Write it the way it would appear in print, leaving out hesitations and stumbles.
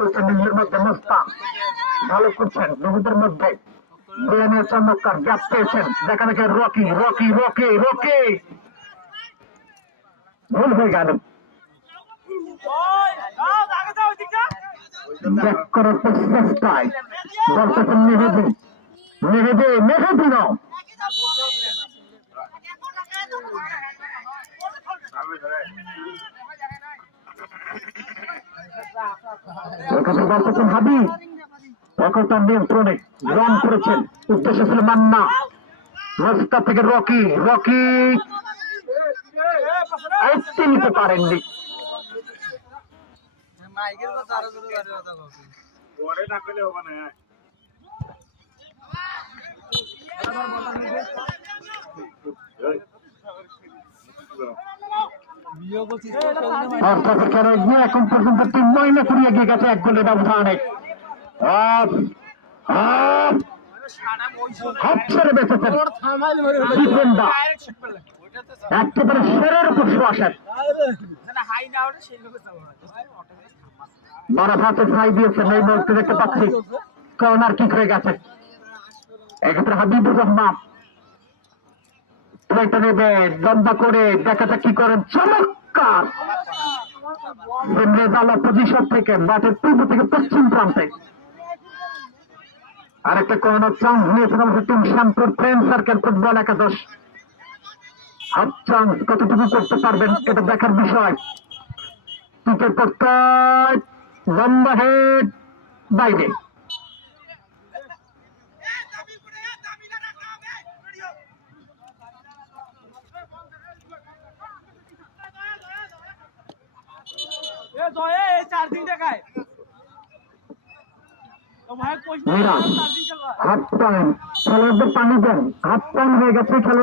করছেন নিজের মধ্যে মোস্তাক ভালো করছেন নিজেদের মধ্যে ব্রেনের চমৎকার গ্যাপ পেয়েছেন দেখা দেখে রকি রকি রকি রকি ভুল হয়ে গেল ব্যাক করার চেষ্টায় বলতেছেন মেহেদি মেহেদি মেহেদি নাও বলতেছেন হাবিব একতার নিয়ন্ত্রণে রান করেছেন উদ্দেশ্য ছিল মান্না রাস্তা থেকে রকি রকি আয়ত্তে নিতে পারেননি এখন পর্যন্ত 3 ফুরিয়ে গিয়ে গেছে 1 গোলের ব্যবধানে হাত ছেড়ে বেঁচেছেন একেবারে সেরের উপর আসেন বারাফাতে ফ্রাই দিয়েছেন এই মুহূর্তে দেখতে পাচ্ছি কর্নার কিক হয়ে গেছে এক্ষেত্রে হাবিবুর রহমান প্লেটে নেবে লম্বা করে দেখাটা কি করেন চমৎকার পজিশন থেকে মাঠের পূর্ব থেকে পশ্চিম প্রান্তে আরেকটা কর্নার চান্স নিয়েছেন আমাদের team Shyampur friend circle football একাদশ হাফ চান্স কতটুকু করতে পারবেন এটা দেখার বিষয় টিকের পক্ষায় লম্বা হেড বাইরে হাফ টাইম খেলোয়াড়দের পানি দেন হাফ টাইম হয়ে গেছে খেলোয়াড়